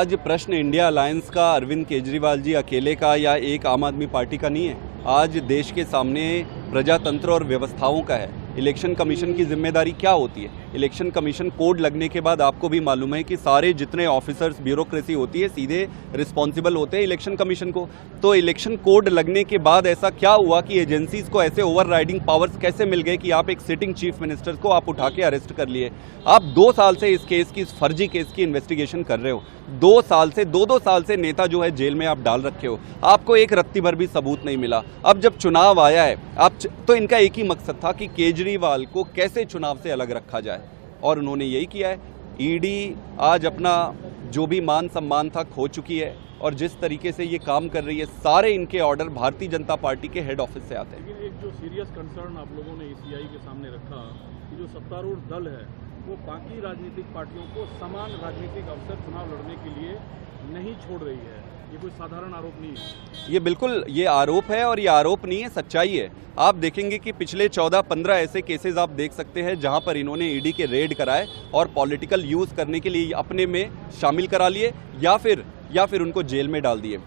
आज प्रश्न India alliance का, अरविंद केजरीवाल जी अकेले का या एक आम आदमी पार्टी का नहीं है। आज देश के सामने प्रजातंत्र और व्यवस्थाओं का है। इलेक्शन कमीशन की जिम्मेदारी क्या होती है? इलेक्शन कमीशन कोड लगने के बाद आपको भी मालूम है कि सारे जितने ऑफिसर्स, ब्यूरोक्रेसी होती है, सीधे रिस्पॉन्सिबल होते हैं इलेक्शन कमीशन को। तो इलेक्शन कोड लगने के बाद ऐसा क्या हुआ कि एजेंसीज को ऐसे ओवरराइडिंग पावर्स कैसे मिल गए कि आप एक सिटिंग चीफ मिनिस्टर को आप उठा के अरेस्ट कर लिए? आप 2 साल से इस केस की, इस फर्जी केस की इन्वेस्टिगेशन कर रहे हो। 2 साल से, 2 साल से नेता जो है जेल में आप डाल रखे हो। आपको एक रत्ती भर भी सबूत नहीं मिला। अब जब चुनाव आया है, तो इनका एक ही मकसद था कि केजरीवाल को कैसे चुनाव से अलग रखा जाए, और उन्होंने यही किया है। ईडी आज अपना जो भी मान सम्मान था खो चुकी है, और जिस तरीके से ये काम कर रही है, सारे इनके ऑर्डर भारतीय जनता पार्टी के हेड ऑफिस से आते हैं। लेकिन एक जो सीरियस कंसर्न आप लोगों ने ईसीआई के सामने रखा कि जो सत्तारूढ़ दल है वो बाकी राजनीतिक पार्टियों को समान राजनीतिक अवसर चुनाव लड़ने के लिए नहीं छोड़ रही है, ये कोई साधारण आरोप नहीं है। ये बिल्कुल, ये आरोप है, और ये आरोप नहीं है, सच्चाई है। आप देखेंगे कि पिछले 14-15 ऐसे केसेस आप देख सकते हैं जहां पर इन्होंने ईडी के रेड कराए और पॉलिटिकल यूज करने के लिए अपने में शामिल करा लिए, या फिर उनको जेल में डाल दिए।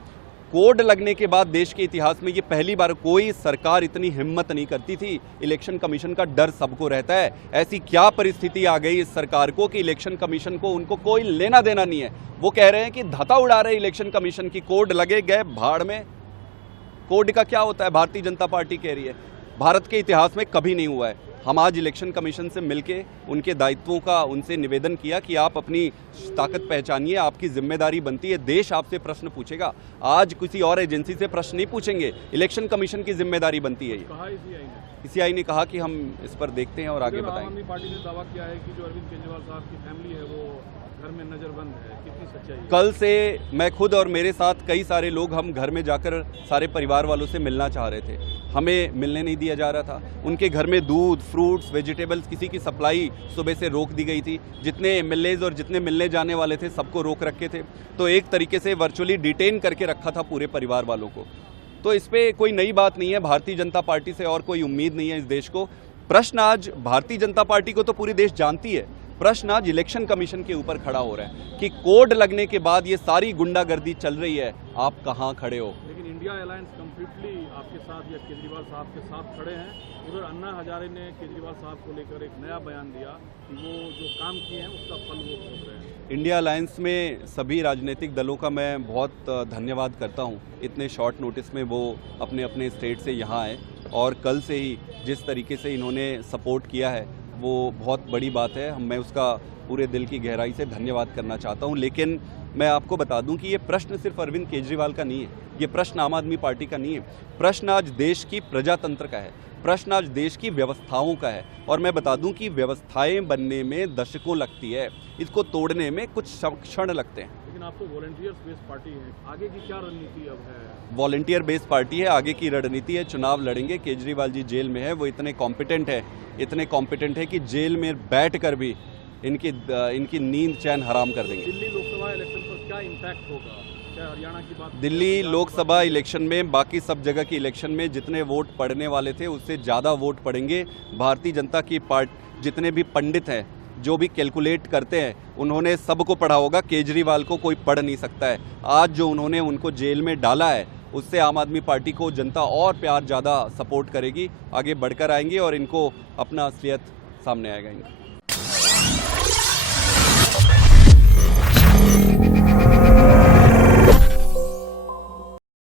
कोड लगने के बाद देश के इतिहास में ये पहली बार कोई सरकार इतनी हिम्मत नहीं करती थी। इलेक्शन कमीशन का डर सबको रहता है। ऐसी क्या परिस्थिति आ गई इस सरकार को कि इलेक्शन कमीशन को, उनको कोई लेना देना नहीं है। वो कह रहे हैं कि धता उड़ा रहे इलेक्शन कमीशन की, कोड लगे गए भाड़ में। कोड का क्या होता है? भारतीय जनता पार्टी कह रही है भारत के इतिहास में कभी नहीं हुआ है। हम आज इलेक्शन कमीशन से मिलके उनके दायित्वों का उनसे निवेदन किया कि आप अपनी ताकत पहचानिए, आपकी जिम्मेदारी बनती है, देश आपसे प्रश्न पूछेगा। आज किसी और एजेंसी से प्रश्न नहीं पूछेंगे, इलेक्शन कमीशन की जिम्मेदारी बनती है। ईसीआई ने कहा कि हम इस पर देखते हैं और आगे बताएंगे। आम आदमी पार्टी ने दावा किया है कि जो अरविंद केजरीवाल साहब की फैमिली है वो घर में नजरबंद है, कितनी सच्चाई है? कल से मैं खुद और मेरे साथ कई सारे लोग, हम घर में जाकर सारे परिवार वालों से मिलना चाह रहे थे, हमें मिलने नहीं दिया जा रहा था। उनके घर में दूध, फ्रूट्स, वेजिटेबल्स, किसी की सप्लाई सुबह से रोक दी गई थी। जितने एमएलएज और जितने मिलने जाने वाले थे सबको रोक रखे थे। तो एक तरीके से वर्चुअली डिटेन करके रखा था पूरे परिवार वालों को। तो इस पर कोई नई बात नहीं है। भारतीय जनता पार्टी से और कोई उम्मीद नहीं है इस देश को। प्रश्न आज भारतीय जनता पार्टी को तो पूरी देश जानती है, प्रश्न आज इलेक्शन कमीशन के ऊपर खड़ा हो रहा है कि कोड लगने के बाद ये सारी गुंडागर्दी चल रही है, आप कहां खड़े हो? लेकिन इंडिया अलायंस कंप्लीटली आपके साथ या केजरीवाल साहब के साथ खड़े हैं। उधर अन्ना हजारे ने केजरीवाल साहब को लेकर एक नया बयान दिया कि वो जो काम किए हैं उसका फल वो भोग रहे हैं। इंडिया अलायंस में सभी राजनीतिक दलों का मैं बहुत धन्यवाद करता हूं। इतने शॉर्ट नोटिस में वो अपने अपने स्टेट से यहाँ आए, और कल से ही जिस तरीके से इन्होंने सपोर्ट किया है वो बहुत बड़ी बात है। मैं उसका पूरे दिल की गहराई से धन्यवाद करना चाहता हूं। लेकिन मैं आपको बता दूं कि ये प्रश्न सिर्फ अरविंद केजरीवाल का नहीं है, ये प्रश्न आम आदमी पार्टी का नहीं है। प्रश्न आज देश की प्रजातंत्र का है, प्रश्न आज देश की व्यवस्थाओं का है। और मैं बता दूं कि व्यवस्थाएं बनने में दशकों लगती है, इसको तोड़ने में कुछ क्षण लगते हैं। लेकिन आप तो वॉलंटियर्स बेस्ड पार्टी है, आगे की क्या रणनीति अब है? वॉलंटियर बेस्ड पार्टी है, आगे की रणनीति है चुनाव लड़ेंगे। केजरीवाल जी जेल में है, वो इतने कॉम्पिटेंट है कि जेल में बैठकर भी इनकी नींद चैन हराम कर देंगे। दिल्ली लोकसभा इलेक्शन पर क्या इम्पैक्ट होगा? क्या हरियाणा की बात? दिल्ली लोकसभा इलेक्शन में, बाकी सब जगह की इलेक्शन में जितने वोट पड़ने वाले थे उससे ज़्यादा वोट पड़ेंगे भारतीय जनता की पार्टी। जितने भी पंडित हैं, जो भी कैलकुलेट करते हैं, उन्होंने सबको पढ़ा होगा, केजरीवाल को कोई पढ़ नहीं सकता है। आज जो उन्होंने उनको जेल में डाला है, उससे आम आदमी पार्टी को जनता और प्यार ज़्यादा सपोर्ट करेगी, आगे बढ़कर आएंगी और इनको अपना असलियत सामने आएगा।